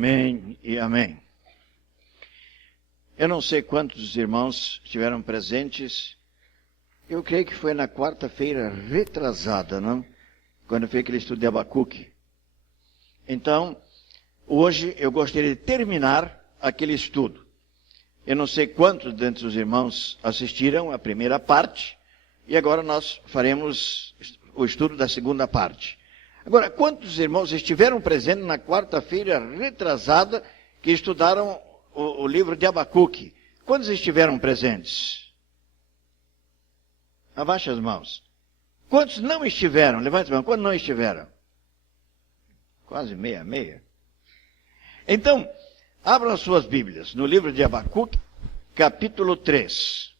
Amém e amém. Eu não sei quantos irmãos estiveram presentes. Eu creio que foi na quarta-feira retrasada, não? Quando foi aquele estudo de Abacuque. Então, hoje eu gostaria de terminar aquele estudo. Eu não sei quantos dentre os irmãos assistiram à primeira parte, e agora nós faremos o estudo da segunda parte. Agora, quantos irmãos estiveram presentes na quarta-feira retrasada que estudaram o livro de Abacuque? Quantos estiveram presentes? Abaixe as mãos. Quantos não estiveram? Levante a mão. Quantos não estiveram? Quase meia. Então, abram as suas Bíblias no livro de Abacuque, capítulo 3.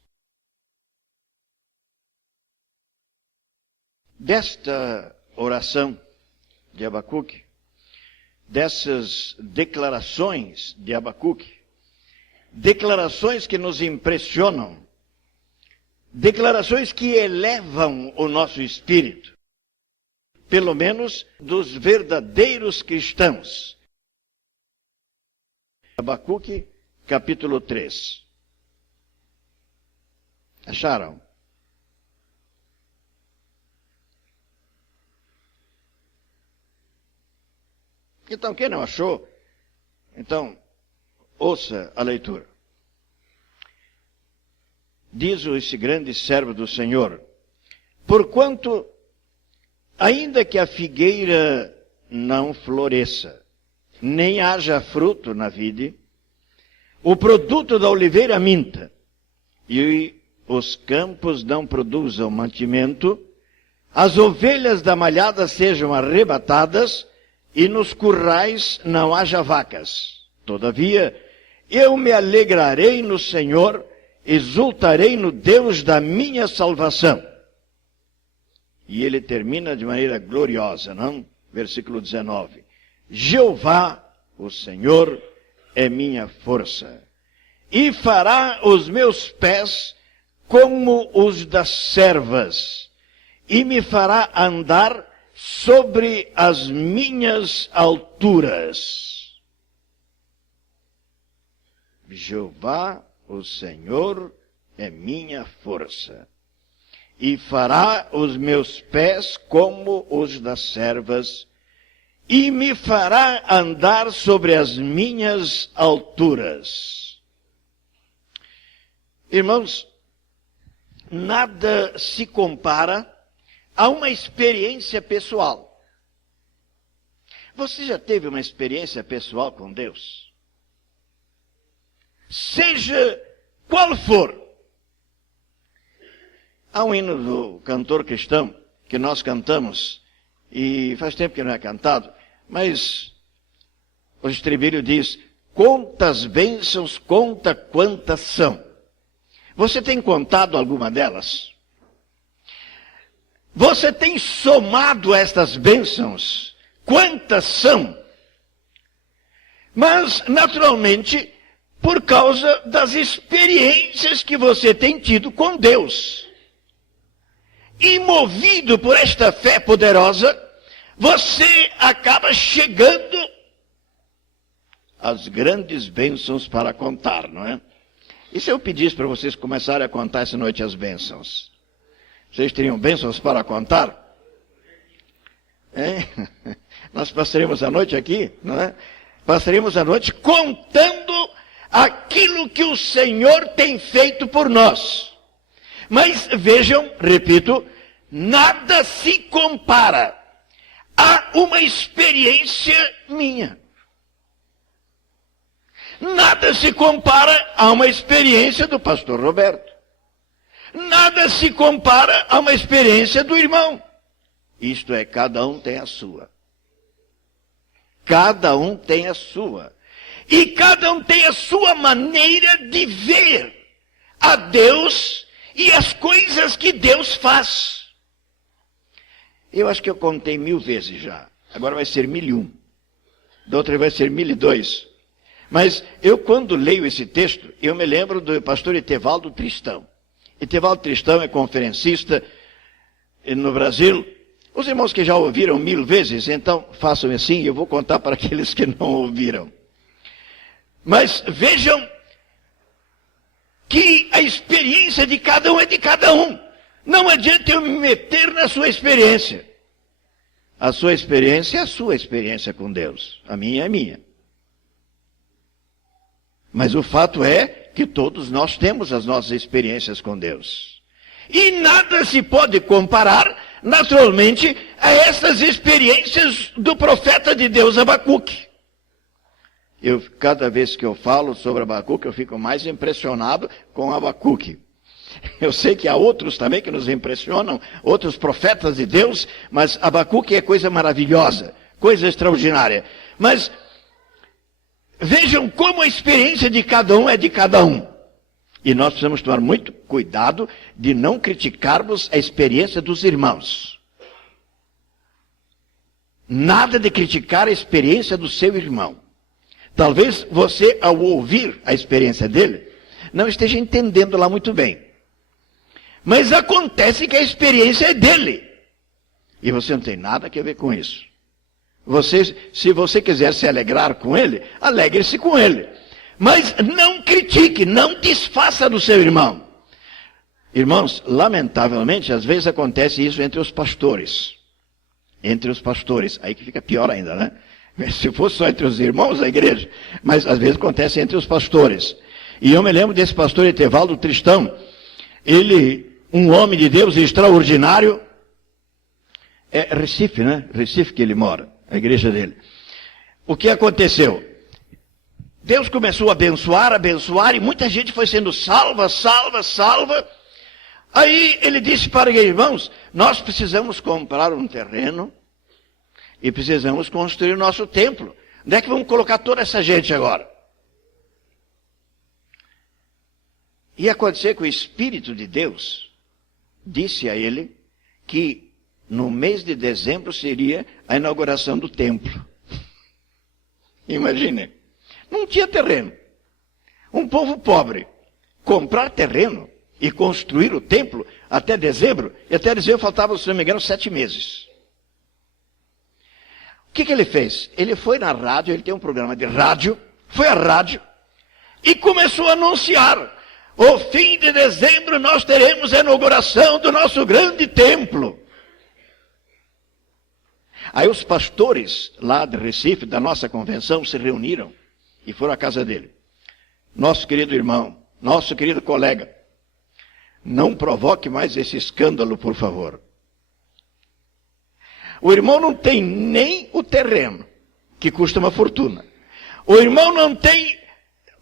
Desta oração de Abacuque, dessas declarações de Abacuque, declarações que nos impressionam, declarações que elevam o nosso espírito, pelo menos dos verdadeiros cristãos. Abacuque, capítulo 3. Acharam? Então, quem não achou, então, ouça a leitura. Diz esse grande servo do Senhor: porquanto, ainda que a figueira não floresça, nem haja fruto na vide, o produto da oliveira minta, e os campos não produzam mantimento, as ovelhas da malhada sejam arrebatadas, e nos currais não haja vacas. Todavia, eu me alegrarei no Senhor, exultarei no Deus da minha salvação. E ele termina de maneira gloriosa, não? Versículo 19. Jeová, o Senhor, é minha força, e fará os meus pés como os das servas, e me fará andar sobre as minhas alturas. Jeová, o Senhor, é minha força, e fará os meus pés como os das servas, e me fará andar sobre as minhas alturas. Irmãos, nada se compara a uma experiência pessoal. Você já teve uma experiência pessoal com Deus? Seja qual for. Há um hino do cantor cristão que nós cantamos, e faz tempo que não é cantado, mas o estribilho diz: conta as bênçãos, conta quantas são. Você tem contado alguma delas? Você tem somado estas bênçãos? Quantas são? Mas, naturalmente, por causa das experiências que você tem tido com Deus. E movido por esta fé poderosa, você acaba chegando às grandes bênçãos para contar, não é? E se eu pedisse para vocês começarem a contar essa noite as bênçãos? Vocês teriam bênçãos para contar? Nós passaremos a noite aqui, não é? Passaremos a noite contando aquilo que o Senhor tem feito por nós. Mas vejam, repito, nada se compara a uma experiência minha. Nada se compara a uma experiência do pastor Roberto. Nada se compara a uma experiência do irmão. Isto é, cada um tem a sua. Cada um tem a sua. E cada um tem a sua maneira de ver a Deus e as coisas que Deus faz. Eu acho que eu contei 1000 vezes já. Agora vai ser 1001. Da outra vai ser 1002. Mas eu, quando leio esse texto, eu me lembro do pastor Etevaldo Tristão. Etevaldo Tristão é conferencista no Brasil. Os irmãos que já ouviram 1000 vezes, então façam assim, eu vou contar para aqueles que não ouviram. Mas vejam que a experiência de cada um é de cada um. Não adianta eu me meter na sua experiência. A sua experiência é a sua experiência com Deus. A minha é minha. Mas o fato é que todos nós temos as nossas experiências com Deus. E nada se pode comparar, naturalmente, a essas experiências do profeta de Deus Abacuque. Cada vez que eu falo sobre Abacuque, eu fico mais impressionado com Abacuque. Eu sei que há outros também que nos impressionam, outros profetas de Deus, mas Abacuque é coisa maravilhosa, coisa extraordinária. Mas vejam como a experiência de cada um é de cada um. E nós precisamos tomar muito cuidado de não criticarmos a experiência dos irmãos. Nada de criticar a experiência do seu irmão. Talvez você, ao ouvir a experiência dele, não esteja entendendo lá muito bem. Mas acontece que a experiência é dele. E você não tem nada a ver com isso. Se você quiser se alegrar com ele, alegre-se com ele. Mas não critique, não desfaça do seu irmão. Irmãos, lamentavelmente, às vezes acontece isso entre os pastores. Entre os pastores. Aí que fica pior ainda, né? Se fosse só entre os irmãos da igreja. Mas às vezes acontece entre os pastores. E eu me lembro desse pastor Etevaldo Tristão. Ele, um homem de Deus extraordinário. É Recife, né? Recife que ele mora, a igreja dele. O que aconteceu? Deus começou a abençoar, e muita gente foi sendo salva. Aí ele disse para os irmãos, nós precisamos comprar um terreno e precisamos construir o nosso templo. Onde é que vamos colocar toda essa gente agora? E aconteceu que o Espírito de Deus disse a ele que no mês de dezembro seria a inauguração do templo. Imagine. Não tinha terreno. Um povo pobre. Comprar terreno e construir o templo até dezembro. E até dezembro faltavam, se não me engano, 7 meses. O que ele fez? Ele foi na rádio, ele tem um programa de rádio. Foi à rádio e começou a anunciar. O fim de dezembro nós teremos a inauguração do nosso grande templo. Aí os pastores lá de Recife, da nossa convenção, se reuniram e foram à casa dele. Nosso querido irmão, nosso querido colega, não provoque mais esse escândalo, por favor. O irmão não tem nem o terreno, que custa uma fortuna. O irmão não tem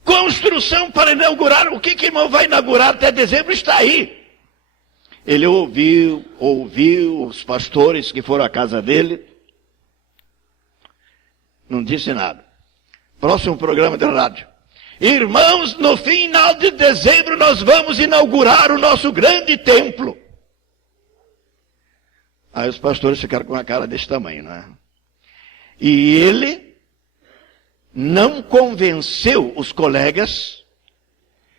construção para inaugurar. O que o irmão vai inaugurar até dezembro está aí. Ele ouviu os pastores que foram à casa dele. Não disse nada. Próximo programa de rádio. Irmãos, no final de dezembro nós vamos inaugurar o nosso grande templo. Aí os pastores ficaram com a cara desse tamanho, não é? E ele não convenceu os colegas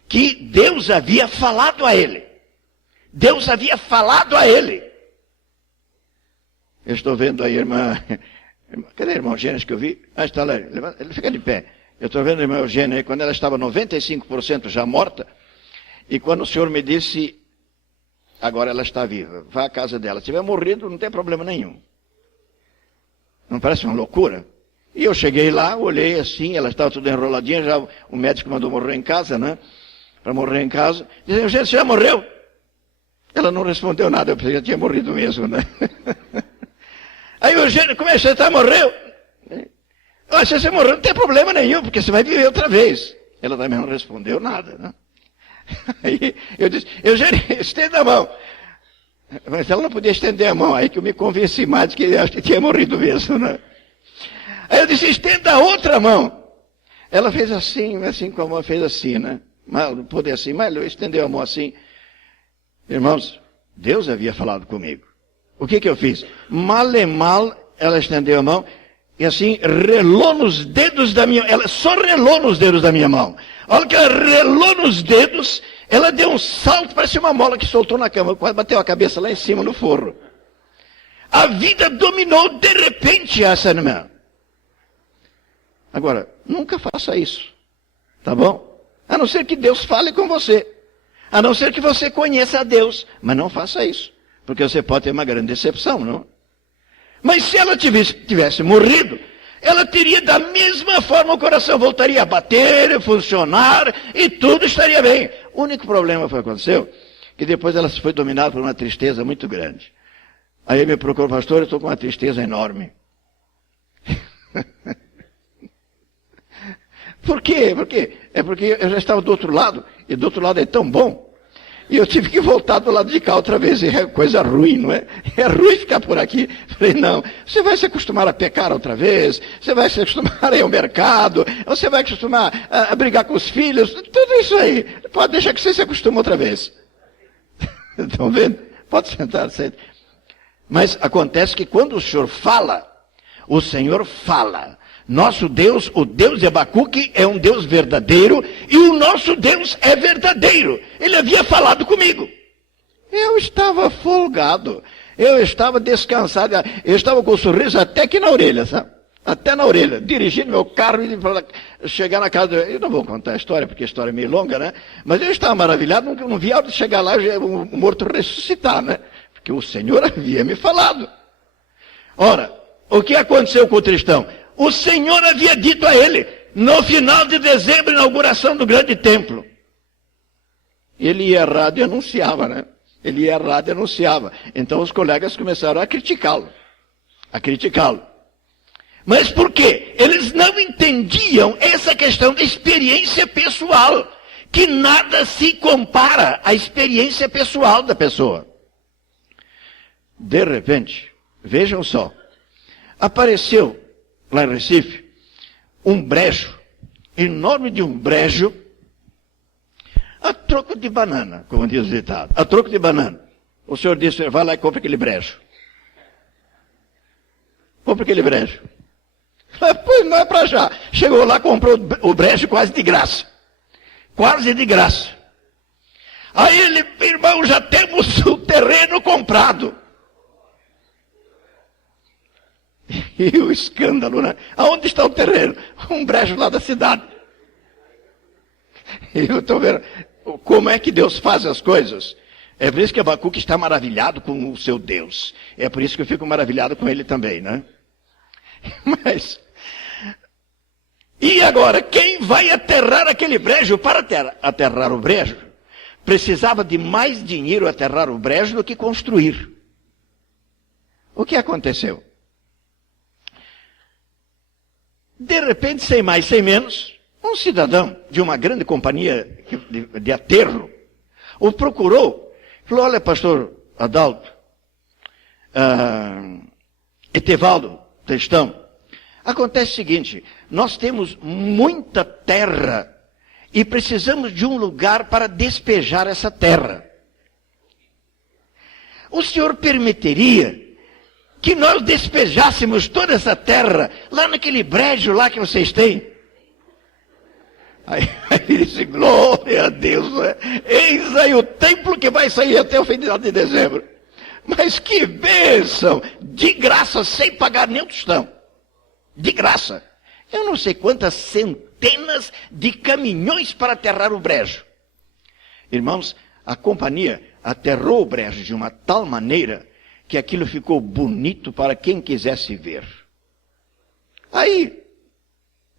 que Deus havia falado a ele. Deus havia falado a ele. Eu estou vendo aí a irmã... Cadê a irmã Eugênia que eu vi? Ah, está lá. Ele fica de pé. Eu estou vendo a irmã Eugênia aí, quando ela estava 95% já morta. E quando o Senhor me disse, agora ela está viva, vá à casa dela. Se tiver morrido, não tem problema nenhum. Não parece uma loucura? E eu cheguei lá, olhei assim, ela estava toda enroladinha, já o médico mandou morrer em casa, né? Para morrer em casa. Dizem, Eugênia, você já morreu? Ela não respondeu nada, eu pensei que ela tinha morrido mesmo, né? Aí o Eugênio, como é que você está? Morreu? Ah, se você morreu, não tem problema nenhum, porque você vai viver outra vez. Ela também não respondeu nada, né? Aí eu disse, Eugênio, estenda a mão. Mas ela não podia estender a mão, aí que eu me convenci mais de que eu acho que tinha morrido mesmo, né? Aí eu disse, estenda a outra mão. Ela fez assim com a mão, fez assim, né? Mas não podia assim, mas eu estendeu a mão assim. Irmãos, Deus havia falado comigo. O que eu fiz? Mal e mal, ela estendeu a mão e assim relou nos dedos da minha... Ela só relou nos dedos da minha mão. Olha que ela relou nos dedos, ela deu um salto, parecia uma mola que soltou na cama, quase bateu a cabeça lá em cima no forro. A vida dominou de repente essa irmã. Agora, nunca faça isso. Tá bom? A não ser que Deus fale com você. A não ser que você conheça a Deus. Mas não faça isso. Porque você pode ter uma grande decepção, não? Mas se ela tivesse morrido, ela teria da mesma forma, o coração voltaria a bater, funcionar, e tudo estaria bem. O único problema foi que aconteceu, que depois ela foi dominada por uma tristeza muito grande. Aí me procurou, pastor, eu estou com uma tristeza enorme. Por quê? É porque eu já estava do outro lado, e do outro lado é tão bom. E eu tive que voltar do lado de cá outra vez. E é coisa ruim, não é? É ruim ficar por aqui. Falei, não, você vai se acostumar a pecar outra vez, você vai se acostumar a ir ao mercado, você vai acostumar a brigar com os filhos, tudo isso aí. Pode deixar que você se acostume outra vez. Estão vendo? Pode sentar, senta. Mas acontece que quando o Senhor fala, o Senhor fala. Nosso Deus, o Deus de Abacuque, é um Deus verdadeiro, e o nosso Deus é verdadeiro. Ele havia falado comigo. Eu estava folgado, eu estava descansado, eu estava com o sorriso até aqui na orelha, sabe? Até na orelha, dirigindo meu carro e chegar na casa. Eu não vou contar a história, porque a história é meio longa, né? Mas eu estava maravilhado, não vi a hora de chegar lá e o morto ressuscitar, né? Porque o Senhor havia me falado. Ora, o que aconteceu com o Tristão? O Senhor havia dito a ele, no final de dezembro, inauguração do grande templo. Ele ia errado e anunciava, né? Ele ia errado e anunciava. Então os colegas começaram a criticá-lo. Mas por quê? Eles não entendiam essa questão da experiência pessoal, que nada se compara à experiência pessoal da pessoa. De repente, vejam só, apareceu lá em Recife, um brejo, enorme de um brejo, a troco de banana, como diz o ditado, a troco de banana. O senhor disse, vai lá e compra aquele brejo. Compra aquele brejo. Pois não é para já. Chegou lá, comprou o brejo quase de graça. Quase de graça. Aí ele, irmão, já temos o terreno comprado. E o escândalo, né? Aonde está o terreno? Um brejo lá da cidade. E eu estou vendo como é que Deus faz as coisas. É por isso que Abacuque está maravilhado com o seu Deus. É por isso que eu fico maravilhado com ele também, né? Mas, e agora, quem vai aterrar aquele brejo? Para aterrar o brejo, precisava de mais dinheiro aterrar o brejo do que construir. O que aconteceu? De repente, sem mais, sem menos, um cidadão de uma grande companhia de aterro o procurou. Falou, olha, pastor Adalto, Etevaldo, Tristão, acontece o seguinte, nós temos muita terra e precisamos de um lugar para despejar essa terra. O senhor permitiria que nós despejássemos toda essa terra lá naquele brejo lá que vocês têm? Aí ele disse, glória a Deus, né? Eis aí o templo que vai sair até o final de dezembro. Mas que bênção! De graça, sem pagar nem um tostão. De graça. Eu não sei quantas centenas de caminhões para aterrar o brejo. Irmãos, a companhia aterrou o brejo de uma tal maneira que aquilo ficou bonito para quem quisesse ver. Aí,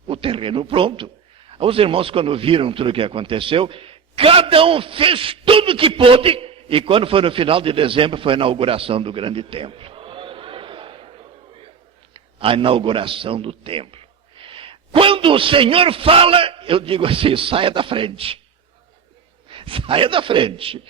o terreno pronto. Os irmãos, quando viram tudo o que aconteceu, cada um fez tudo o que pôde, e quando foi no final de dezembro, foi a inauguração do grande templo. A inauguração do templo. Quando o Senhor fala, eu digo assim, saia da frente. Saia da frente.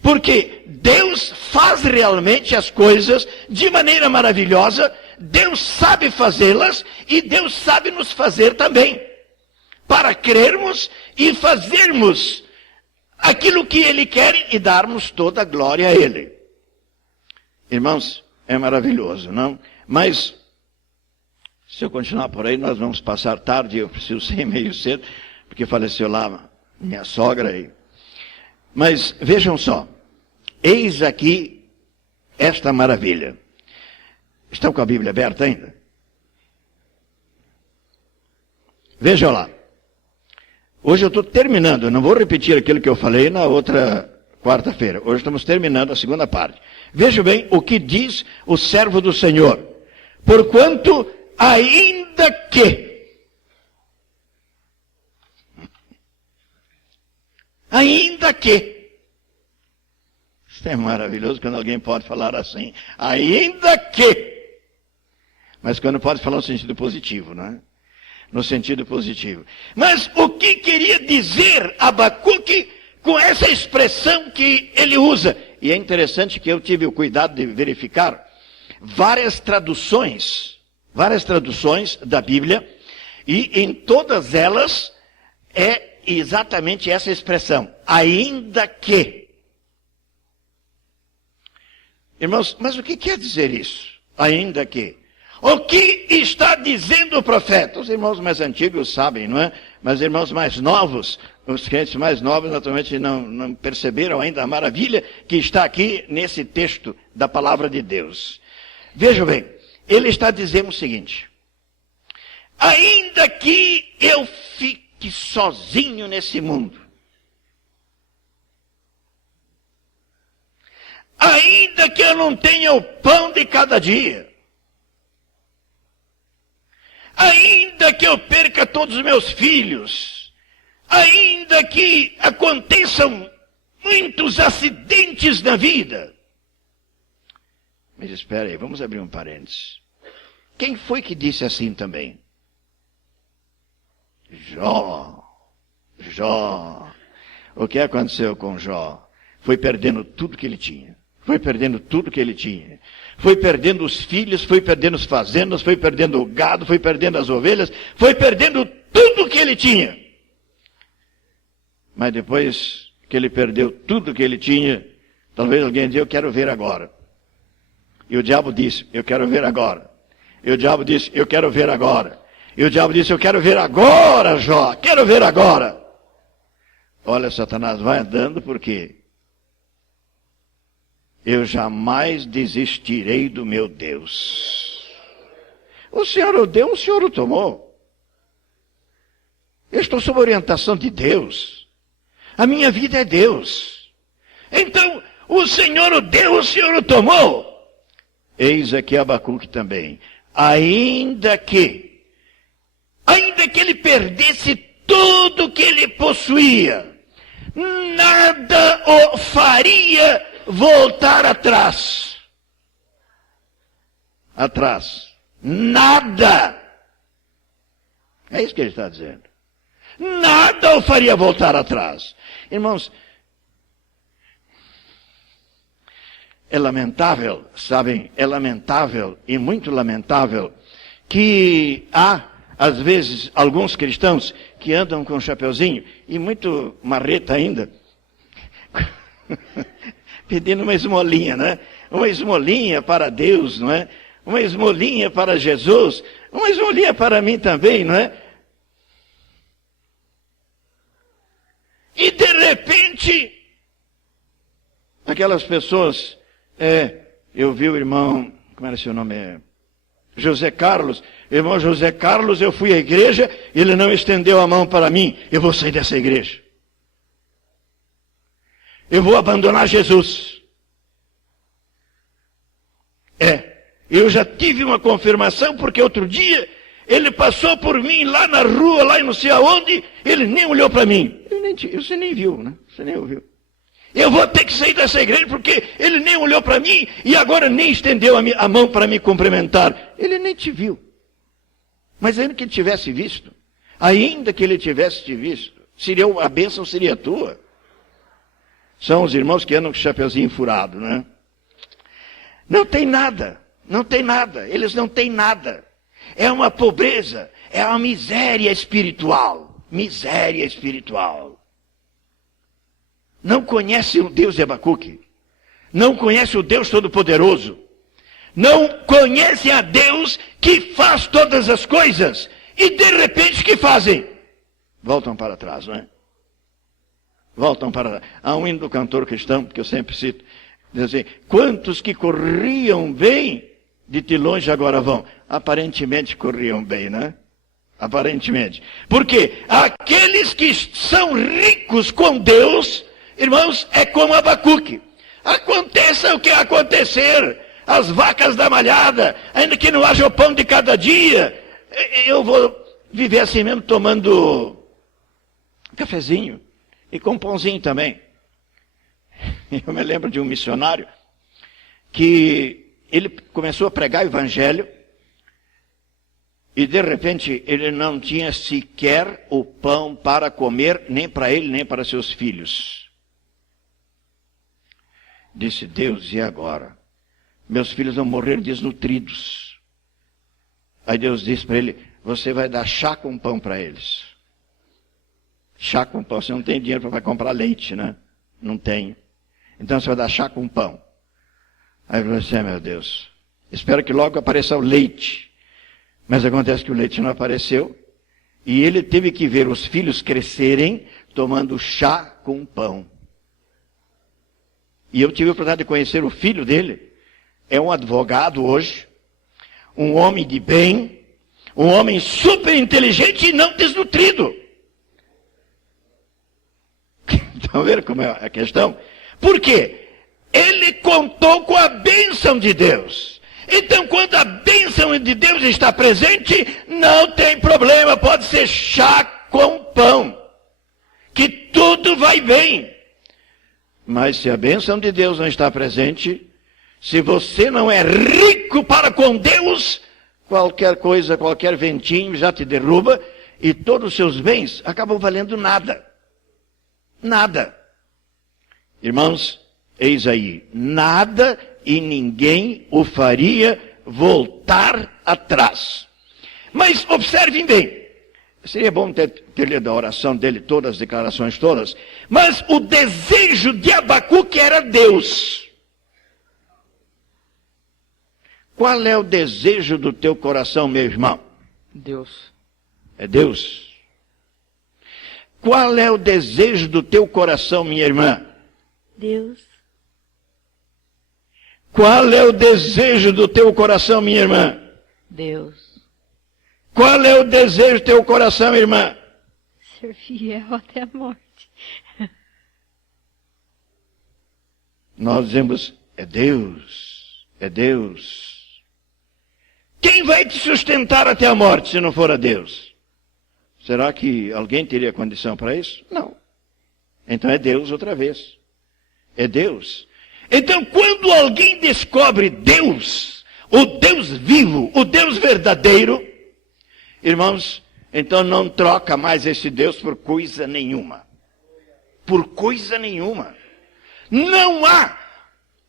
Porque Deus faz realmente as coisas de maneira maravilhosa, Deus sabe fazê-las e Deus sabe nos fazer também. Para crermos e fazermos aquilo que Ele quer e darmos toda a glória a Ele. Irmãos, é maravilhoso, não? Mas, se eu continuar por aí, nós vamos passar tarde, eu preciso sair meio cedo, porque faleceu lá minha sogra aí. Mas vejam só, eis aqui esta maravilha. Estão com a Bíblia aberta ainda? Vejam lá. Hoje eu estou terminando, eu não vou repetir aquilo que eu falei na outra quarta-feira. Hoje estamos terminando a segunda parte. Veja bem o que diz o servo do Senhor. Porquanto, ainda que isso é maravilhoso quando alguém pode falar assim, ainda que, mas quando pode falar no sentido positivo, não é? No sentido positivo. Mas o que queria dizer Abacuque com essa expressão que ele usa? E é interessante que eu tive o cuidado de verificar várias traduções da Bíblia, e em todas elas é exatamente essa expressão, ainda que. Irmãos, mas o que quer dizer isso? Ainda que. O que está dizendo o profeta? Os irmãos mais antigos sabem, não é? Mas os irmãos mais novos, os crentes mais novos, naturalmente não perceberam ainda a maravilha que está aqui nesse texto da palavra de Deus. Vejam bem, ele está dizendo o seguinte: ainda que eu fique sozinho nesse mundo, ainda que eu não tenha o pão de cada dia, ainda que eu perca todos os meus filhos, ainda que aconteçam muitos acidentes na vida. Mas espera aí, vamos abrir um parênteses. Quem foi que disse assim também? Jó. O que aconteceu com Jó? Foi perdendo tudo que ele tinha. Foi perdendo os filhos, foi perdendo as fazendas, foi perdendo o gado, foi perdendo as ovelhas, foi perdendo tudo que ele tinha. Mas depois que ele perdeu tudo que ele tinha, talvez alguém diga, eu quero ver agora. E o diabo disse, eu quero ver agora. E o diabo disse, eu quero ver agora. E o diabo disse, eu quero ver agora, Jó, quero ver agora. Olha, Satanás vai andando porque eu jamais desistirei do meu Deus. O Senhor o deu, o Senhor o tomou. Eu estou sob a orientação de Deus. A minha vida é Deus. Então, o Senhor o deu, o Senhor o tomou. Eis aqui Abacuque também. Ainda que ele perdesse tudo que ele possuía, nada o faria voltar atrás. Nada. É isso que ele está dizendo. Nada o faria voltar atrás. Irmãos, é lamentável, sabem, é lamentável e muito lamentável que há, às vezes, alguns cristãos que andam com um chapeuzinho e muito marreta ainda, pedindo uma esmolinha, né? Uma esmolinha para Deus, não é? Uma esmolinha para Jesus, uma esmolinha para mim também, não é? E de repente, aquelas pessoas, eu vi o irmão, como era seu nome? José Carlos. Irmão José Carlos, eu fui à igreja, ele não estendeu a mão para mim, eu vou sair dessa igreja. Eu vou abandonar Jesus. Eu já tive uma confirmação, porque outro dia ele passou por mim lá na rua, lá e não sei aonde, ele nem olhou para mim. Você nem viu, né? Você nem ouviu. Eu vou ter que sair dessa igreja porque ele nem olhou para mim e agora nem estendeu a mão para me cumprimentar. Ele nem te viu. Mas ainda que ele tivesse visto, te visto, a bênção seria tua. São os irmãos que andam com o chapeuzinho furado, né? Não tem nada, eles não têm nada. É uma pobreza, é uma miséria espiritual. Não conhece o Deus de Abacuque, não conhece o Deus Todo-Poderoso, não conhece a Deus que faz todas as coisas, e de repente o que fazem? Voltam para trás, não é? Há um hino do cantor cristão, que eu sempre cito, diz assim, quantos que corriam bem, de longe agora vão. Aparentemente corriam bem, né? aparentemente. Porque aqueles que são ricos com Deus, irmãos, é como Abacuque. Aconteça o que acontecer, as vacas da malhada, ainda que não haja o pão de cada dia, eu vou viver assim mesmo, tomando cafezinho e com pãozinho também. Eu me lembro de um missionário que ele começou a pregar o evangelho e de repente ele não tinha sequer o pão para comer, nem para ele, nem para seus filhos. Disse: Deus, e agora? Meus filhos vão morrer desnutridos. Aí Deus disse para ele: você vai dar chá com pão para eles. Chá com pão. Você não tem dinheiro para comprar leite, né? Não tem. Então você vai dar chá com pão. Aí você, meu Deus, espero que logo apareça o leite. Mas acontece que o leite não apareceu. E ele teve que ver os filhos crescerem tomando chá com pão. E eu tive a oportunidade de conhecer o filho dele. É um advogado hoje, um homem de bem, um homem super inteligente e não desnutrido. Estão vendo como é a questão? Por quê? Ele contou com a bênção de Deus. Então, quando a bênção de Deus está presente, não tem problema, pode ser chá com pão, que tudo vai bem. Mas se a bênção de Deus não está presente, se você não é rico para com Deus, qualquer coisa, qualquer ventinho já te derruba e todos os seus bens acabam valendo nada. Nada. Irmãos, eis aí, nada e ninguém o faria voltar atrás. Mas observem bem, seria bom ter lido a oração dele, todas as declarações todas, mas o desejo de Abacuque era Deus. Qual é o desejo do teu coração, meu irmão? Deus. É Deus. Qual é o desejo do teu coração, minha irmã? Deus. Qual é o desejo do teu coração, minha irmã? Deus. Qual é o desejo do teu coração, irmã? Ser fiel até a morte. Nós dizemos, é Deus, é Deus. Quem vai te sustentar até a morte se não for a Deus? Será que alguém teria condição para isso? Não. Então é Deus outra vez. É Deus. Então quando alguém descobre Deus, o Deus vivo, o Deus verdadeiro, irmãos, então não troca mais esse Deus por coisa nenhuma. Por coisa nenhuma. Não há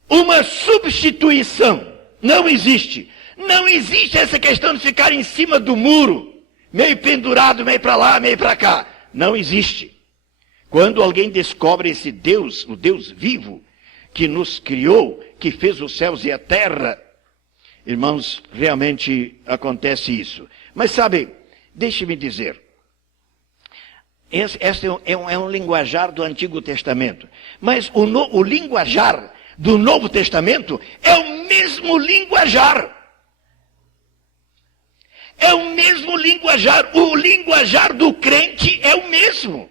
uma substituição. Não existe. Não existe essa questão de ficar em cima do muro, meio pendurado, meio para lá, meio para cá. Não existe. Quando alguém descobre esse Deus, o Deus vivo, que nos criou, que fez os céus e a terra, irmãos, realmente acontece isso. Mas sabe, deixe-me dizer, esse é um linguajar do Antigo Testamento, mas o linguajar do Novo Testamento é o mesmo linguajar. É o mesmo linguajar. O linguajar do crente é o mesmo.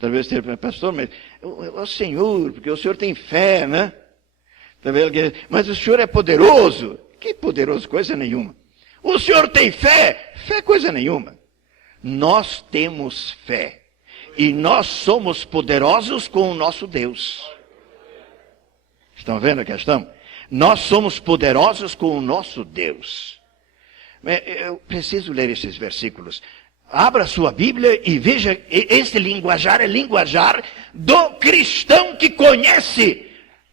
Talvez tenha, pastor, mas o Senhor, porque o Senhor tem fé, né? Mas o Senhor é poderoso. Que poderoso? Coisa nenhuma. O Senhor tem fé? Fé coisa nenhuma. Nós temos fé. E nós somos poderosos com o nosso Deus. Estão vendo a questão? Nós somos poderosos com o nosso Deus. Eu preciso ler esses versículos. Abra sua Bíblia e veja, esse linguajar é linguajar do cristão que conhece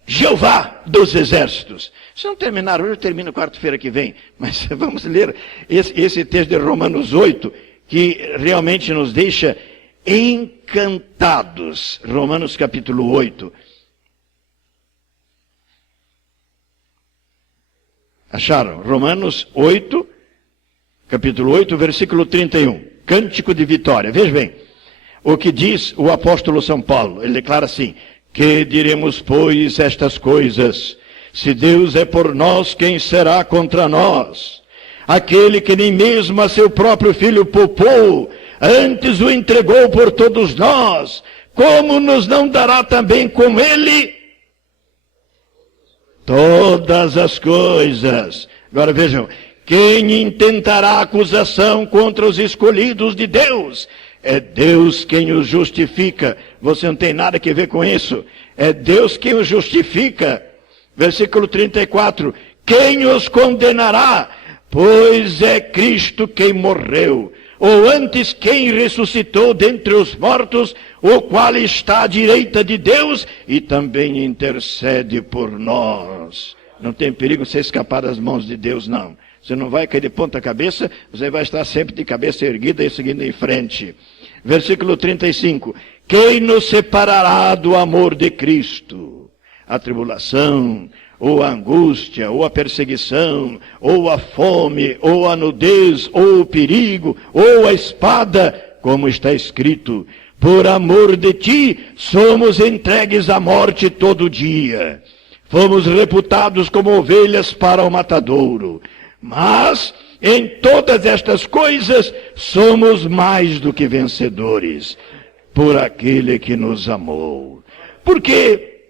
Jeová dos exércitos. Se não terminar hoje, eu termino quarta-feira que vem. Mas vamos ler esse texto de Romanos 8, que realmente nos deixa encantados. Romanos capítulo 8. Acharam? Romanos 8, capítulo 8, versículo 31. Cântico de vitória. Veja bem, o que diz o apóstolo São Paulo. Ele declara assim: que diremos, pois, estas coisas? Se Deus é por nós, quem será contra nós? aquele que nem mesmo a seu próprio Filho poupou, antes o entregou por todos nós, como nos não dará também com ele todas as coisas? Agora vejam, quem intentará acusação contra os escolhidos de Deus? É Deus quem os justifica. Você não tem nada que ver com isso. É Deus quem os justifica. Versículo 34. Quem os condenará? Pois é Cristo quem morreu, ou antes quem ressuscitou dentre os mortos, o qual está à direita de Deus e também intercede por nós. Não tem perigo você escapar das mãos de Deus, não. Você não vai cair de ponta cabeça, você vai estar sempre de cabeça erguida e seguindo em frente. Versículo 35. Quem nos separará do amor de Cristo? A tribulação, ou a angústia, ou a perseguição, ou a fome, ou a nudez, ou o perigo, ou a espada, como está escrito: por amor de ti, somos entregues à morte todo dia. Fomos reputados como ovelhas para o matadouro. Mas, em todas estas coisas, somos mais do que vencedores, por aquele que nos amou. Porque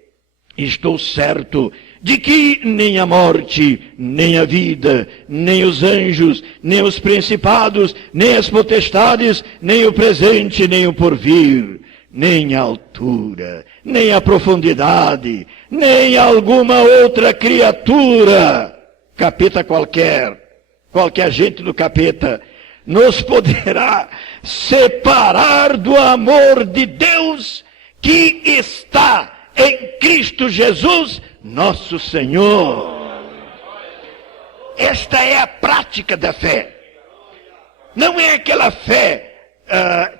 estou certo de que nem a morte, nem a vida, nem os anjos, nem os principados, nem as potestades, nem o presente, nem o porvir, nem a altura, nem a profundidade, nem alguma outra criatura, capeta qualquer agente do capeta, nos poderá separar do amor de Deus que está em Cristo Jesus, nosso Senhor. Esta é a prática da fé. Não é aquela fé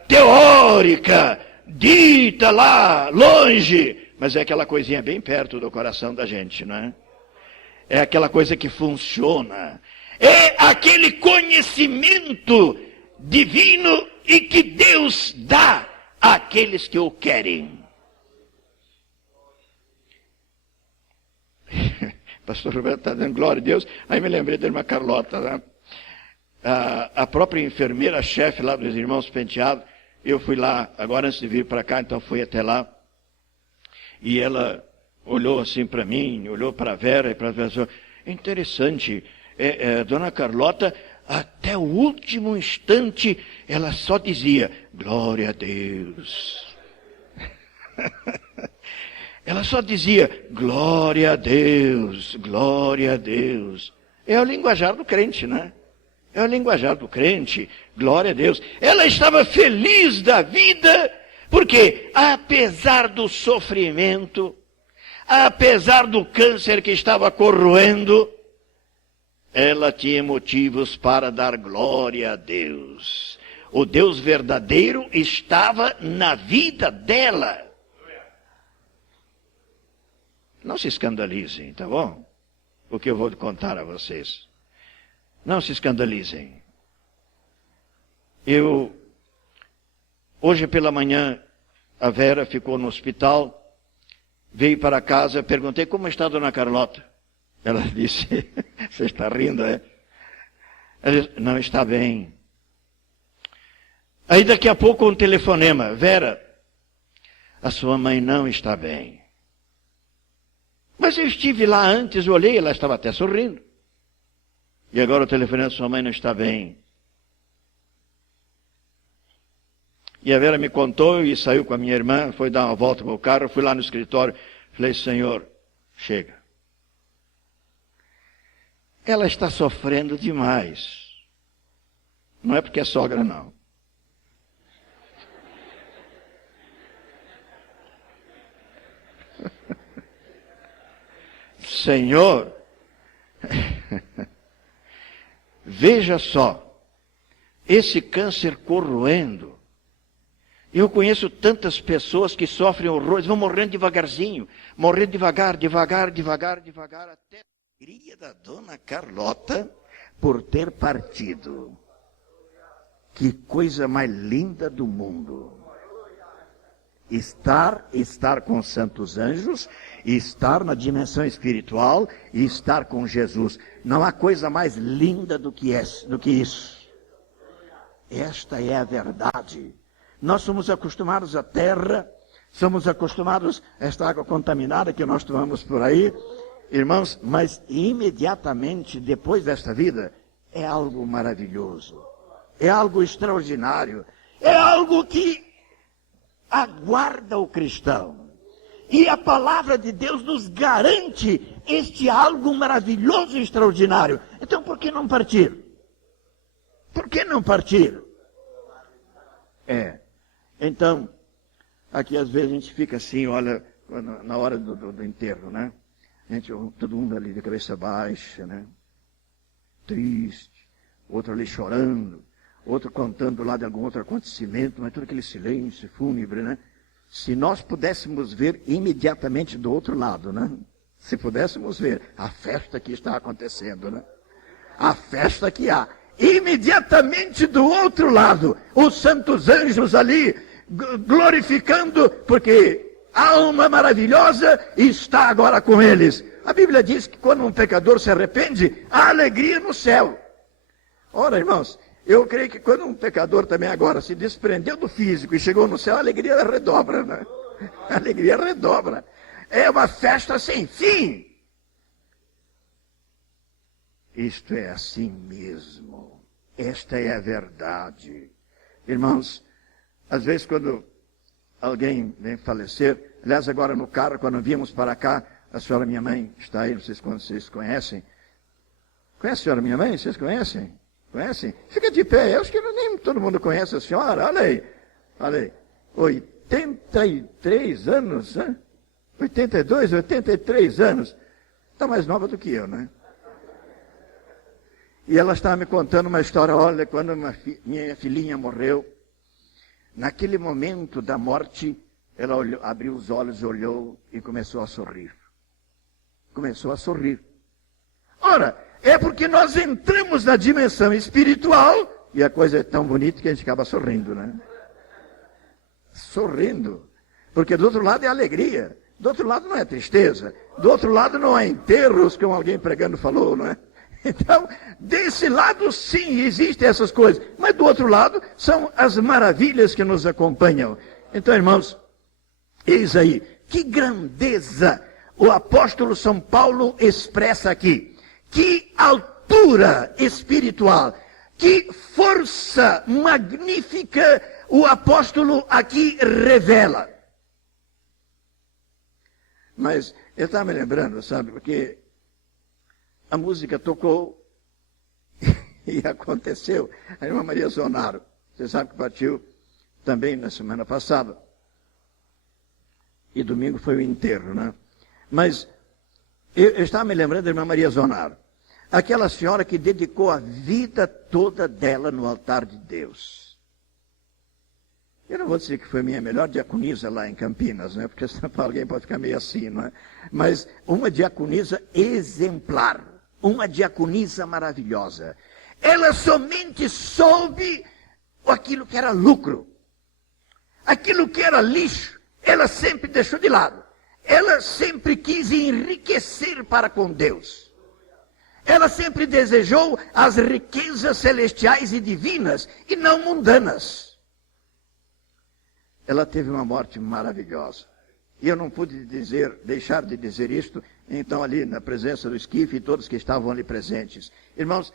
teórica, dita lá, longe, mas é aquela coisinha bem perto do coração da gente, não é? É aquela coisa que funciona. É aquele conhecimento divino e que Deus dá àqueles que o querem. Pastor Roberto está dando glória a Deus. Aí me lembrei da irmã Carlota, né? A própria enfermeira-chefe lá dos irmãos Penteado. Eu fui lá, agora antes de vir para cá, então fui até lá. E ela olhou assim para mim, olhou para a Vera e para a pessoa. Interessante, Dona Carlota, até o último instante, ela só dizia, glória a Deus. Ela só dizia, glória a Deus, glória a Deus. É o linguajar do crente, né? É o linguajar do crente, glória a Deus. Ela estava feliz da vida, porque apesar do sofrimento, apesar do câncer que estava corroendo, ela tinha motivos para dar glória a Deus. O Deus verdadeiro estava na vida dela. Não se escandalizem, tá bom? O que eu vou contar a vocês. Não se escandalizem. Hoje pela manhã, a Vera ficou no hospital, veio para casa, perguntei como está a Dona Carlota. Ela disse, você está rindo, é? Ela disse, não está bem. Aí daqui a pouco um telefonema, Vera, a sua mãe não está bem. Mas eu estive lá antes, olhei, ela estava até sorrindo. E agora o telefonema, sua mãe não está bem. E a Vera me contou e saiu com a minha irmã, foi dar uma volta com o carro, fui lá no escritório, falei, Senhor, chega. Ela está sofrendo demais. Não é porque é sogra, não. Senhor, veja só, esse câncer corroendo. Eu conheço tantas pessoas que sofrem horrores, vão morrendo devagarzinho, morrendo devagar, até a alegria da Dona Carlota por ter partido. Que coisa mais linda do mundo. Estar com os santos anjos, estar na dimensão espiritual e estar com Jesus. Não há coisa mais linda do que isso. Esta é a verdade. Nós somos acostumados à terra, somos acostumados a esta água contaminada que nós tomamos por aí, irmãos, mas imediatamente depois desta vida é algo maravilhoso, é algo extraordinário, é algo que aguarda o cristão. E a palavra de Deus nos garante este algo maravilhoso e extraordinário. Então por que não partir? Por que não partir? Então, aqui às vezes a gente fica assim, olha, na hora do enterro, né? Todo mundo ali de cabeça baixa, né? Triste, outro ali chorando, outro contando lá de algum outro acontecimento, mas todo aquele silêncio fúnebre, né? Se nós pudéssemos ver imediatamente do outro lado, né? Se pudéssemos ver a festa que está acontecendo, né? A festa que há. Imediatamente do outro lado, os santos anjos ali, glorificando, porque a alma maravilhosa está agora com eles. A Bíblia diz que quando um pecador se arrepende, há alegria no céu. Ora, irmãos, eu creio que quando um pecador também agora se desprendeu do físico e chegou no céu, a alegria redobra, né? A alegria redobra. É uma festa sem fim. Isto é assim mesmo. Esta é a verdade. Irmãos, às vezes quando alguém vem falecer, aliás, agora no carro, quando viemos para cá, a senhora, minha mãe, está aí, não sei se vocês conhecem. Conhece a senhora, minha mãe? Vocês conhecem? Conhecem? Fica de pé, eu acho que nem todo mundo conhece a senhora, olha aí. 83 anos, né? 82, 83 anos. Está mais nova do que eu, né? E ela estava me contando uma história, olha, quando minha filhinha morreu, naquele momento da morte, ela abriu os olhos, olhou e começou a sorrir. Começou a sorrir. Ora, é porque nós entramos na dimensão espiritual e a coisa é tão bonita que a gente acaba sorrindo, né? Sorrindo. Porque do outro lado é alegria. Do outro lado não é tristeza. Do outro lado não é enterros, como alguém pregando falou, não é? Então, desse lado sim existem essas coisas. Mas do outro lado são as maravilhas que nos acompanham. Então, irmãos, eis aí, que grandeza o apóstolo São Paulo expressa aqui. Que altura espiritual, que força magnífica o apóstolo aqui revela. Mas eu estava me lembrando, sabe, porque a música tocou e aconteceu. A irmã Maria Zonaro, você sabe que partiu também na semana passada. E domingo foi o enterro, né? Mas eu estava me lembrando da irmã Maria Zonaro. Aquela senhora que dedicou a vida toda dela no altar de Deus. Eu não vou dizer que foi minha melhor diaconisa lá em Campinas, né? Porque senão alguém pode ficar meio assim, não é? Mas uma diaconisa exemplar. Uma diaconisa maravilhosa. Ela somente soube aquilo que era lucro. Aquilo que era lixo, ela sempre deixou de lado. Ela sempre quis enriquecer para com Deus. Ela sempre desejou as riquezas celestiais e divinas e não mundanas. Ela teve uma morte maravilhosa. E eu não pude deixar de dizer isto, então ali na presença do esquife e todos que estavam ali presentes. Irmãos,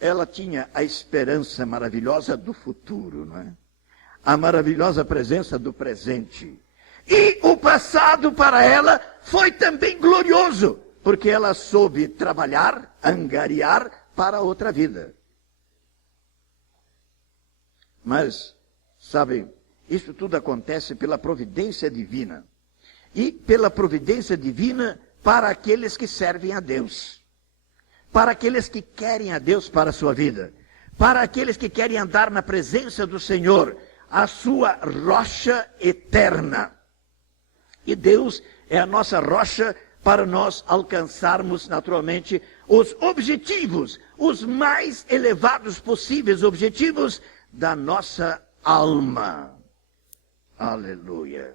ela tinha a esperança maravilhosa do futuro, não é? A maravilhosa presença do presente. E o passado para ela foi também glorioso, porque ela soube trabalhar, angariar para outra vida. Mas, sabem, isso tudo acontece pela providência divina. E pela providência divina para aqueles que servem a Deus. Para aqueles que querem a Deus para a sua vida. Para aqueles que querem andar na presença do Senhor, a sua rocha eterna. E Deus é a nossa rocha para nós alcançarmos naturalmente os objetivos, os mais elevados possíveis objetivos da nossa alma. Aleluia.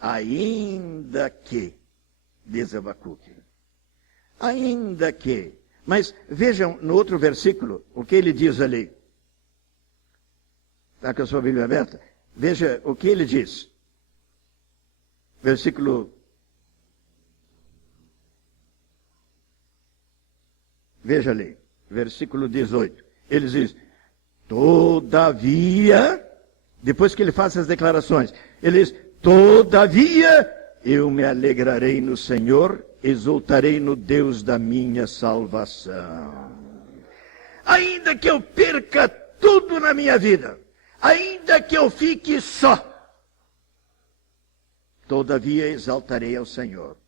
Ainda que, diz Abacuque, ainda que. Mas vejam no outro versículo, o que ele diz ali. Está com a sua Bíblia aberta? Veja o que ele diz. Versículo. Veja ali, versículo 18. Ele diz, todavia, depois que ele faz essas declarações, ele diz, todavia eu me alegrarei no Senhor, exultarei no Deus da minha salvação. Ainda que eu perca tudo na minha vida, ainda que eu fique só, todavia exaltarei ao Senhor.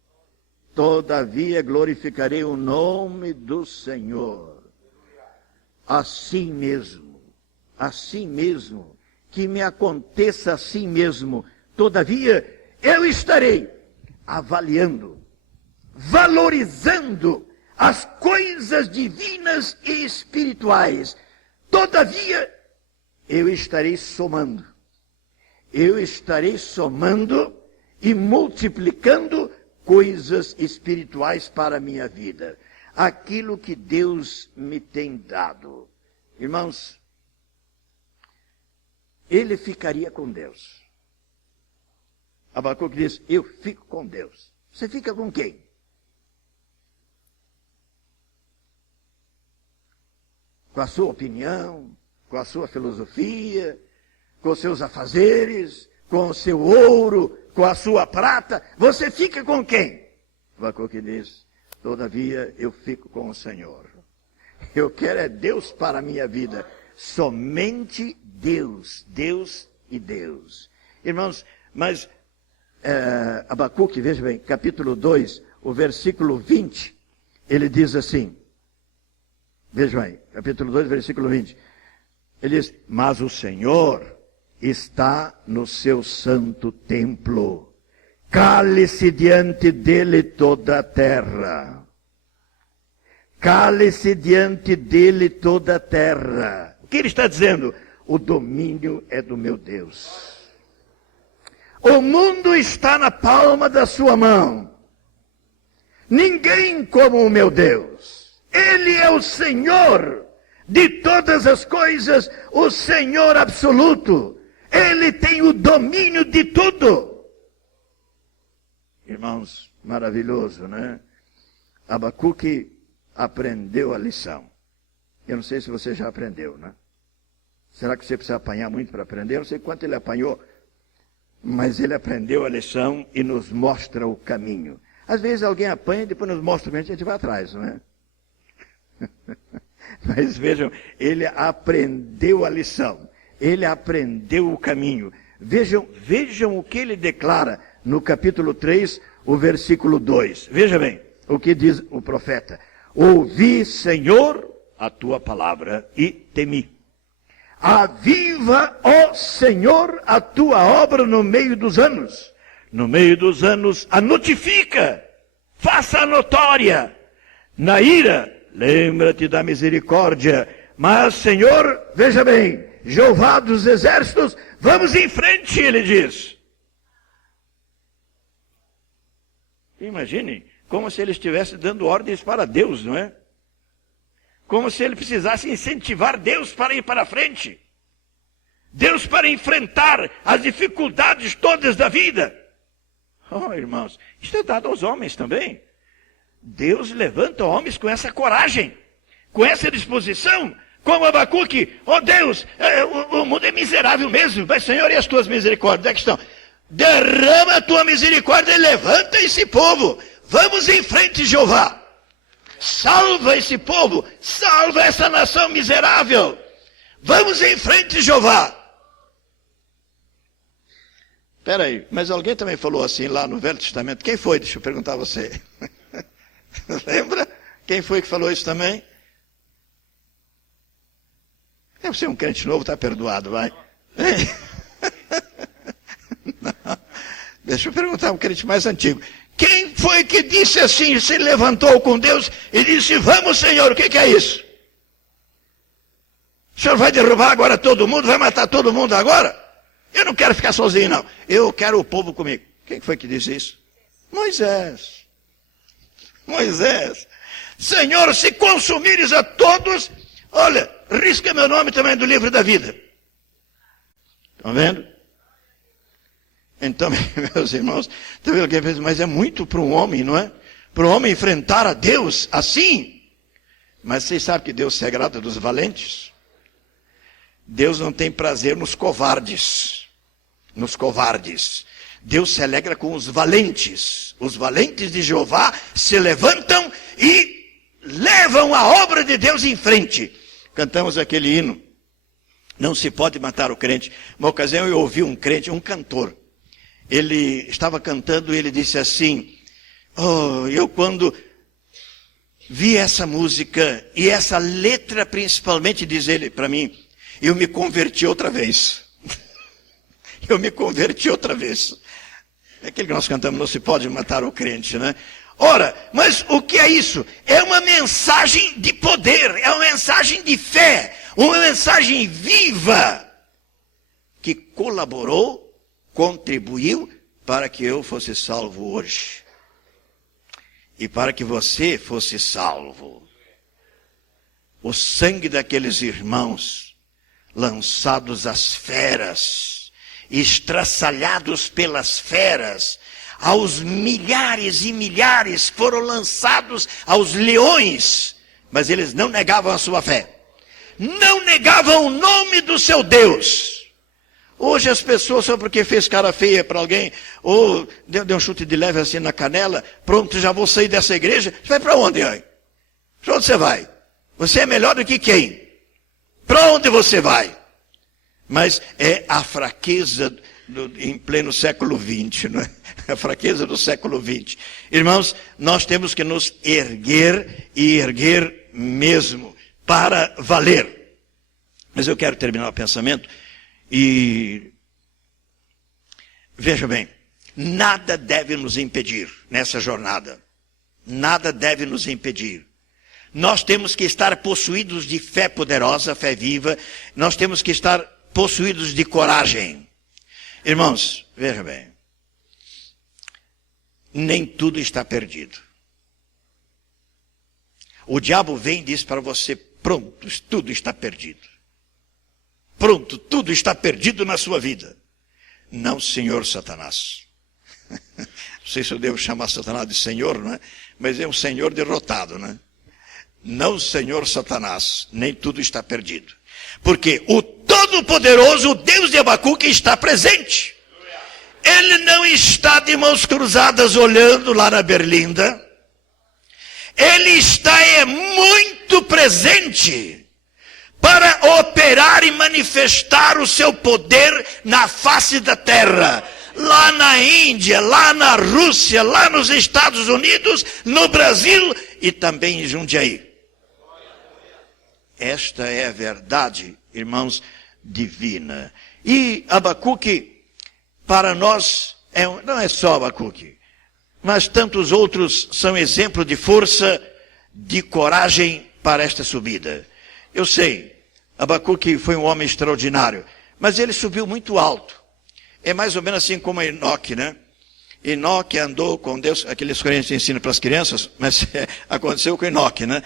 Todavia glorificarei o nome do Senhor. Assim mesmo, que me aconteça assim mesmo. Todavia eu estarei avaliando, valorizando as coisas divinas e espirituais. Todavia eu estarei somando. Eu estarei somando e multiplicando coisas espirituais para a minha vida. Aquilo que Deus me tem dado. Irmãos, ele ficaria com Deus. Abacuque diz, eu fico com Deus. Você fica com quem? Com a sua opinião, com a sua filosofia, com os seus afazeres, com o seu ouro, com a sua prata, você fica com quem? Abacuque diz, todavia eu fico com o Senhor. Eu quero é Deus para a minha vida. Somente Deus, Deus e Deus. Irmãos, mas Abacuque, veja bem, capítulo 2, o versículo 20, ele diz assim, vejam aí, capítulo 2, versículo 20, ele diz, mas o Senhor está no seu santo templo. Cale-se diante dele toda a terra. Cale-se diante dele toda a terra. O que ele está dizendo? O domínio é do meu Deus. O mundo está na palma da sua mão. Ninguém como o meu Deus. Ele é o Senhor de todas as coisas, o Senhor absoluto. Ele tem o domínio de tudo. Irmãos, maravilhoso, né? Abacuque aprendeu a lição. Eu não sei se você já aprendeu, né? Será que você precisa apanhar muito para aprender? Eu não sei quanto ele apanhou, mas ele aprendeu a lição e nos mostra o caminho. Às vezes alguém apanha e depois nos mostra o caminho, a gente vai atrás, não é? Mas vejam, ele aprendeu a lição. Ele aprendeu o caminho. Vejam o que ele declara no capítulo 3, o versículo 2. Veja bem o que diz o profeta. Ouvi, Senhor, a tua palavra e temi. Aviva, ó Senhor, a tua obra no meio dos anos. No meio dos anos a notifica, faça a notória. Na ira, lembra-te da misericórdia. Mas, Senhor, veja bem, Jeová dos exércitos, vamos em frente, ele diz. Imaginem, como se ele estivesse dando ordens para Deus, não é? Como se ele precisasse incentivar Deus para ir para frente. Deus para enfrentar as dificuldades todas da vida. Oh, irmãos, isso é dado aos homens também. Deus levanta homens com essa coragem, com essa disposição, como Abacuque. Oh Deus, o mundo é miserável mesmo, mas Senhor, e as tuas misericórdias? Onde é que estão? Derrama a tua misericórdia e levanta esse povo. Vamos em frente, Jeová. Salva esse povo, salva essa nação miserável. Vamos em frente, Jeová. Espera aí, mas alguém também falou assim lá no Velho Testamento. Quem foi? Deixa eu perguntar a você. Lembra? Quem foi que falou isso também? Deve ser um crente novo, está perdoado, vai. Não. Deixa eu perguntar a um crente mais antigo. Quem foi que disse assim, se levantou com Deus e disse, vamos Senhor, o que é isso? O Senhor vai derrubar agora todo mundo, vai matar todo mundo agora? Eu não quero ficar sozinho, não. Eu quero o povo comigo. Quem foi que disse isso? Moisés. Moisés. Senhor, se consumires a todos, olha, risca meu nome também do livro da vida. Estão vendo? Então, meus irmãos, mas é muito para um homem, não é? Para um homem enfrentar a Deus assim. Mas vocês sabem que Deus se agrada dos valentes? Deus não tem prazer nos covardes. Nos covardes. Deus se alegra com os valentes. Os valentes de Jeová se levantam e levam a obra de Deus em frente. Cantamos aquele hino. Não se pode matar o crente. Uma ocasião eu ouvi um crente, um cantor. Ele estava cantando e ele disse assim: oh, eu quando vi essa música e essa letra principalmente, diz ele para mim, eu me converti outra vez. Eu me converti outra vez. É aquele que nós cantamos, não se pode matar o crente, né? Ora, mas o que é isso? É uma mensagem de poder, é uma mensagem de fé, uma mensagem viva, que colaborou, contribuiu para que eu fosse salvo hoje. E para que você fosse salvo. O sangue daqueles irmãos, lançados às feras, estraçalhados pelas feras, aos milhares e milhares foram lançados aos leões, mas eles não negavam a sua fé, não negavam o nome do seu Deus. Hoje as pessoas, só porque fez cara feia para alguém, ou deu um chute de leve assim na canela, pronto, já vou sair dessa igreja. Você vai para onde, aí? Para onde você vai? Você é melhor do que quem? Para onde você vai? Mas é a fraqueza em pleno século XX, não é? A fraqueza do século XX. Irmãos, nós temos que nos erguer e erguer mesmo, para valer. Mas eu quero terminar o pensamento e veja bem, nada deve nos impedir nessa jornada. Nada deve nos impedir. Nós temos que estar possuídos de fé poderosa, fé viva. Nós temos que estar possuídos de coragem. Irmãos, veja bem. Nem tudo está perdido. O diabo vem e diz para você: pronto, tudo está perdido. Pronto, tudo está perdido na sua vida. Não, senhor Satanás. Não sei se eu devo chamar Satanás de senhor, não é? Mas é um senhor derrotado, não é? Não, senhor Satanás, nem tudo está perdido. Porque o Todo-Poderoso, o Deus de Abacuque, está presente. Ele não está de mãos cruzadas olhando lá na berlinda. Ele está muito presente para operar e manifestar o seu poder na face da terra. Lá na Índia, lá na Rússia, lá nos Estados Unidos, no Brasil e também em Jundiaí. Esta é a verdade, irmãos, divina. E Abacuque, para nós, não é só Abacuque, mas tantos outros são exemplo de força, de coragem para esta subida. Eu sei, Abacuque foi um homem extraordinário, mas ele subiu muito alto. É mais ou menos assim como Enoque, né? Enoque andou com Deus, aqueles crentes ensinam para as crianças, mas aconteceu com Enoque, né?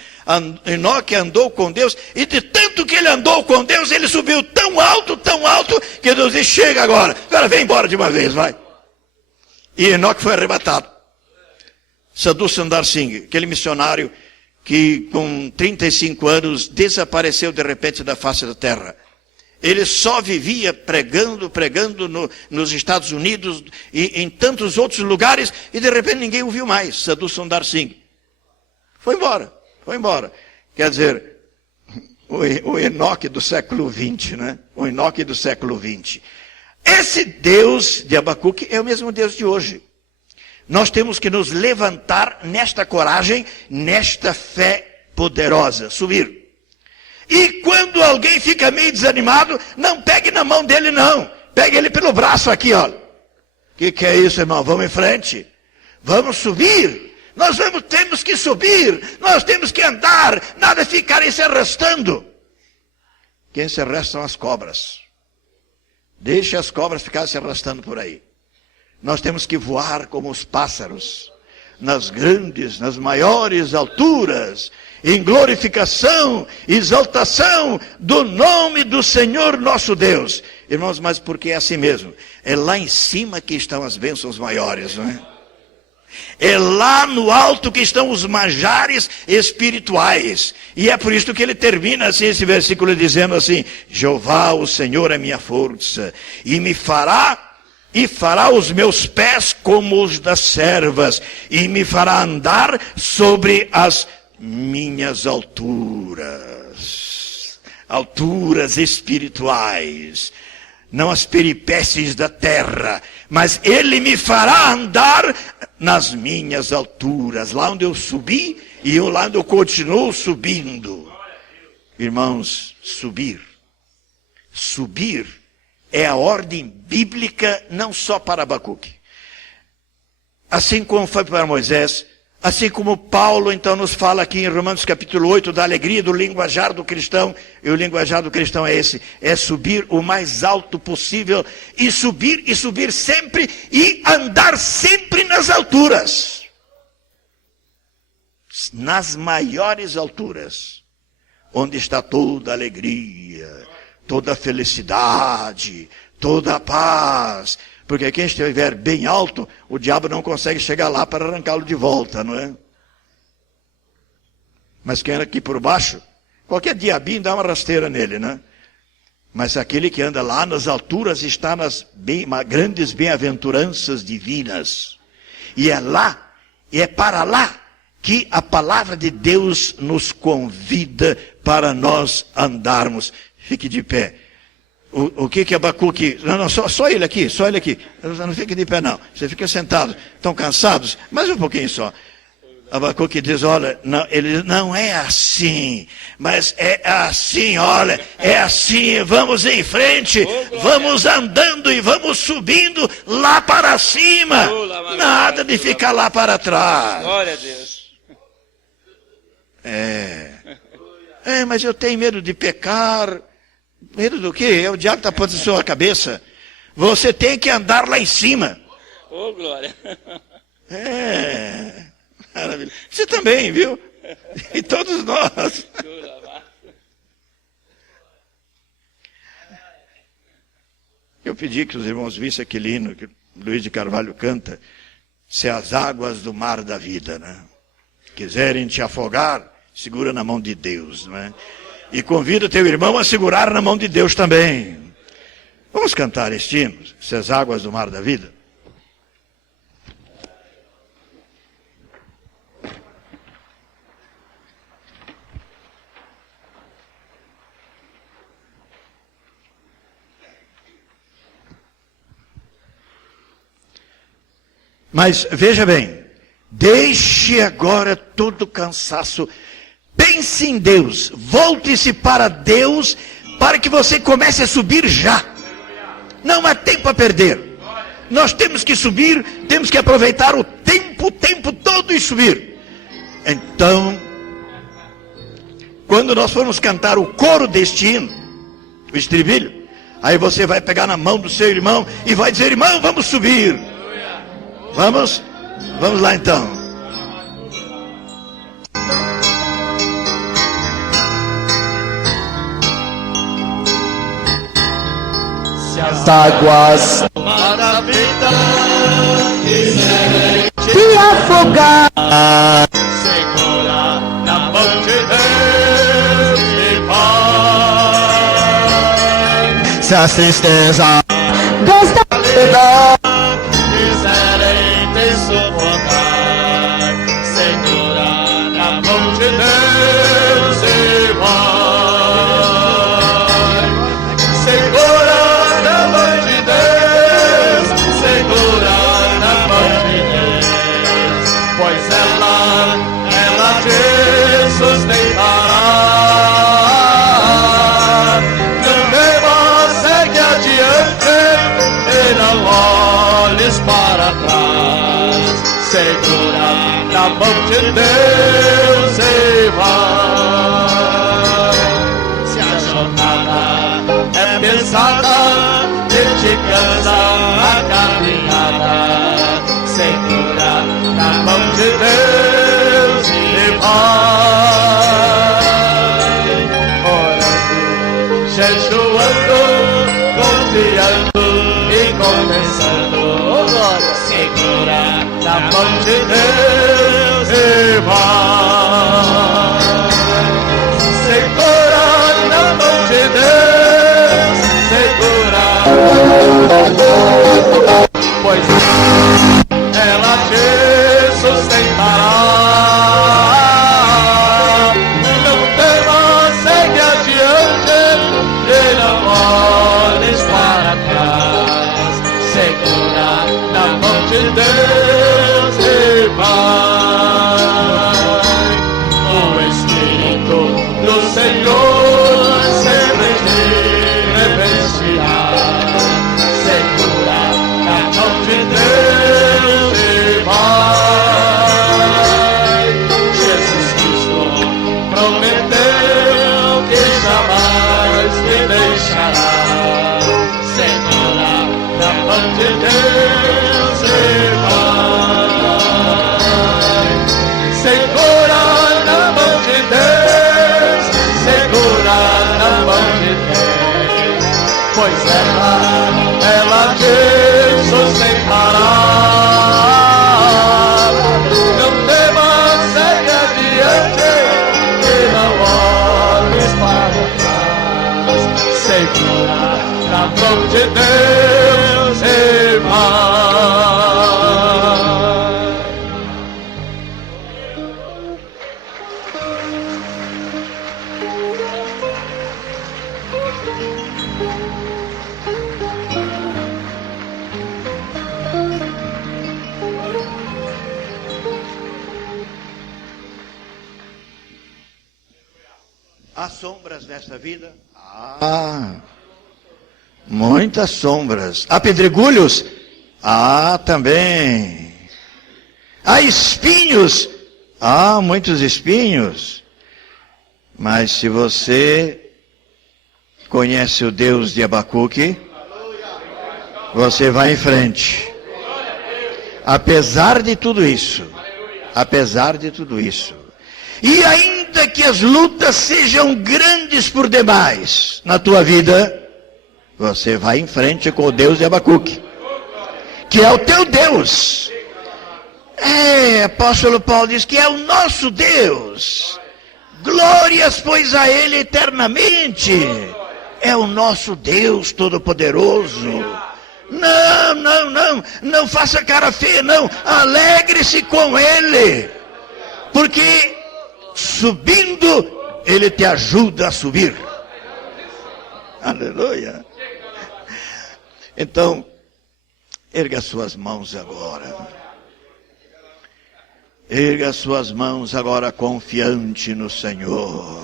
Enoque andou com Deus, e de tanto que ele andou com Deus, ele subiu tão alto, que Deus disse: chega agora vem embora de uma vez, vai. E Enoque foi arrebatado. Sadhu Sundar Singh, aquele missionário que com 35 anos desapareceu de repente da face da terra. Ele só vivia pregando nos Estados Unidos e em tantos outros lugares, e de repente ninguém o viu mais. Sadhu Sundar Singh foi embora. Quer dizer, o Enoque do século XX, né? O Enoque do século XX. Esse Deus de Abacuque é o mesmo Deus de hoje. Nós temos que nos levantar nesta coragem, nesta fé poderosa, subir. E quando alguém fica meio desanimado, não pegue na mão dele, não. Pegue ele pelo braço aqui, ó. Que é isso, irmão? Vamos em frente. Vamos subir. Temos que subir. Nós temos que andar. Nada ficar se arrastando. Quem se arrasta são as cobras. Deixe as cobras ficar se arrastando por aí. Nós temos que voar como os pássaros, nas grandes, nas maiores alturas, em glorificação, exaltação do nome do Senhor nosso Deus. Irmãos, mas porque é assim mesmo? É lá em cima que estão as bênçãos maiores, não é? É lá no alto que estão os manjares espirituais. E é por isso que ele termina assim esse versículo dizendo assim: Jeová, o Senhor é minha força, e fará os meus pés como os das servas, e me fará andar sobre as minhas alturas espirituais, não as peripécies da terra, mas ele me fará andar nas minhas alturas, lá onde eu subi e lá onde eu continuo subindo. Irmãos, subir é a ordem bíblica não só para Abacuque. Assim como foi para Moisés, assim como Paulo então nos fala aqui em Romanos capítulo 8 da alegria do linguajar do cristão, e o linguajar do cristão é esse, é subir o mais alto possível, e subir sempre, e andar sempre nas alturas, nas maiores alturas, onde está toda a alegria, toda a felicidade, toda a paz. Porque quem estiver bem alto, o diabo não consegue chegar lá para arrancá-lo de volta, não é? Mas quem anda aqui por baixo, qualquer diabinho dá uma rasteira nele, né? Mas aquele que anda lá nas alturas está nas grandes bem-aventuranças divinas. E é lá, e é para lá que a palavra de Deus nos convida para nós andarmos. Fique de pé. O que Abacuque... Não, só ele aqui. Não fique de pé, não. Você fica sentado. Estão cansados? Mais um pouquinho só. Abacuque diz, olha, não, ele não é assim, mas é assim, olha, é assim, vamos em frente, vamos andando e vamos subindo lá para cima. Nada de ficar lá para trás. Glória a Deus. Mas eu tenho medo de pecar. Medo do quê? O diabo está pondo na sua cabeça. Você tem que andar lá em cima. Ô, glória. Maravilha. Você também, viu? E todos nós. Eu pedi que os irmãos vissem aquele hino que Luiz de Carvalho canta. Se as águas do mar da vida, né, quiserem te afogar, segura na mão de Deus, não é? E convida teu irmão a segurar na mão de Deus também. Vamos cantar este hino, se as águas do mar da vida. Mas veja bem, deixe agora todo o cansaço. Pense em Deus, volte-se para Deus, para que você comece a subir já. Não há tempo a perder. Nós temos que subir, temos que aproveitar o tempo todo e subir. Então, quando nós formos cantar o coro deste hino, o estribilho, aí você vai pegar na mão do seu irmão e vai dizer, irmão, vamos subir. Vamos lá então. Se as águas para a vida te afogar, segura na mão de Deus e vai. se as tristezas desta vida Quiserem te sufocar, segura na mão de Deus e vai. Segura na mão de Deus, segura na mão de Deus, pois ela te sustentará. Não temas, segue adiante e não olhes para trás. Segura na mão de Deus e vai. Se a jornada é pesada, de ti e confessando, oh glória, segura na mão de Deus e vai. Segura na mão de Deus, segura, pois ela te sustentará. Não temas, segue adiante e não olhes para trás. Segura na mão de Deus e vai. O Espírito do Senhor sempre te revestirá. Segura na mão de Deus e vai. Jesus Cristo prometeu que jamais te deixará. Segura na mão de Deus e vai. Segura na mão de Deus, segura na mão de Deus, pois ela te sustentará. Não temas, segue adiante e não olhes para trás. Segura na mão de Deus e vai. Há sombras nesta vida? Muitas sombras. Há pedregulhos? Também. Há espinhos? Muitos espinhos. Mas se você conhece o Deus de Abacuque, você vai em frente. Apesar de tudo isso. Apesar de tudo isso. E ainda que as lutas sejam grandes por demais na tua vida, você vai em frente com o Deus de Abacuque, que é o teu Deus. Apóstolo Paulo diz que é o nosso Deus. Glórias, pois, a Ele eternamente. É o nosso Deus Todo-Poderoso. Não faça cara feia, não. Alegre-se com Ele, porque subindo, Ele te ajuda a subir. Aleluia. Então, erga suas mãos agora. Erga suas mãos agora confiante no Senhor.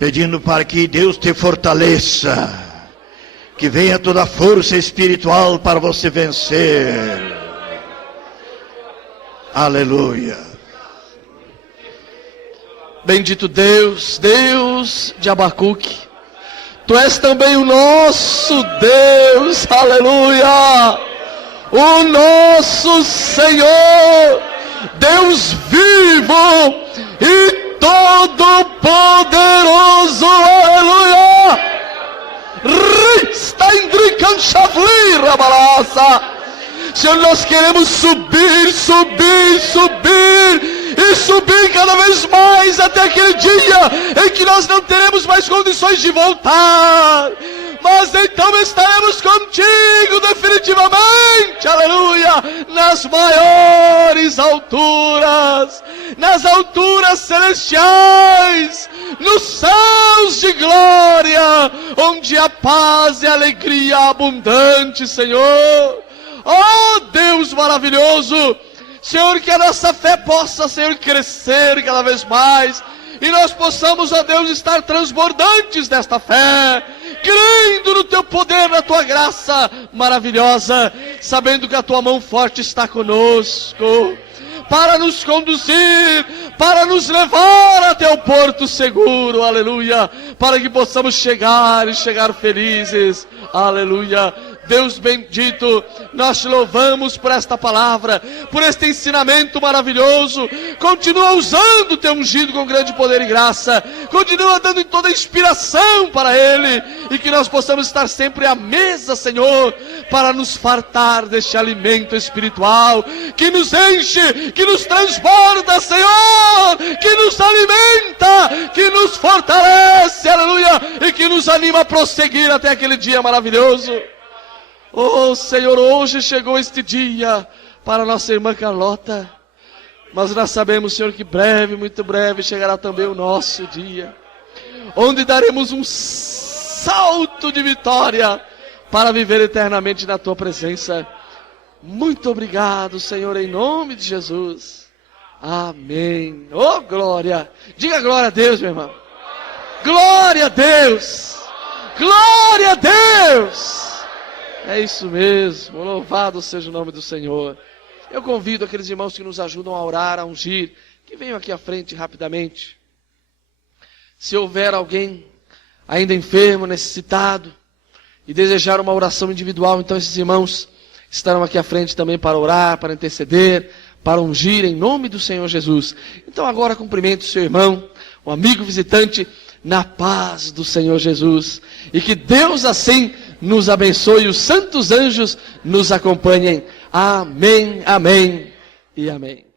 Pedindo para que Deus te fortaleça. Que venha toda a força espiritual para você vencer. Aleluia. Bendito Deus, Deus de Abacuque, Tu és também o nosso Deus, aleluia, o nosso Senhor, Deus vivo e todo-poderoso, aleluia. Senhor, nós queremos subir e subir cada vez mais até aquele dia em que nós não teremos mais condições de voltar, mas então estaremos contigo definitivamente, aleluia, nas maiores alturas, nas alturas celestiais, nos céus de glória, onde a paz e a alegria abundante, Senhor. Oh Deus maravilhoso, Senhor, que a nossa fé possa, Senhor, crescer cada vez mais, e nós possamos, ó Deus, estar transbordantes desta fé, crendo no Teu poder, na Tua graça maravilhosa, sabendo que a Tua mão forte está conosco, para nos conduzir, para nos levar até o porto seguro, aleluia, para que possamos chegar e chegar felizes, aleluia. Deus bendito, nós te louvamos por esta palavra, por este ensinamento maravilhoso. Continua usando o teu ungido com grande poder e graça, Continua dando toda a inspiração para Ele. E que nós possamos estar sempre à mesa, Senhor, para nos fartar deste alimento espiritual, que nos enche, que nos transborda, Senhor, que nos alimenta, que nos fortalece, aleluia, e que nos anima a prosseguir até aquele dia maravilhoso. Oh, Senhor, hoje chegou este dia para nossa irmã Carlota, mas nós sabemos, Senhor, que breve, muito breve, chegará também o nosso dia, onde daremos um salto de vitória para viver eternamente na Tua presença. Muito obrigado, Senhor, em nome de Jesus. Amém. Oh, glória. Diga glória a Deus, meu irmão. Glória a Deus. Glória a Deus. É isso mesmo. Louvado seja o nome do Senhor. Eu convido aqueles irmãos que nos ajudam a orar, a ungir, que venham aqui à frente rapidamente. Se houver alguém ainda enfermo, necessitado, e desejar uma oração individual, então esses irmãos estarão aqui à frente também para orar, para interceder, para ungir em nome do Senhor Jesus. Então agora cumprimento o seu irmão, um amigo visitante, na paz do Senhor Jesus. E que Deus assim nos abençoe e os santos anjos nos acompanhem. Amém, amém e amém.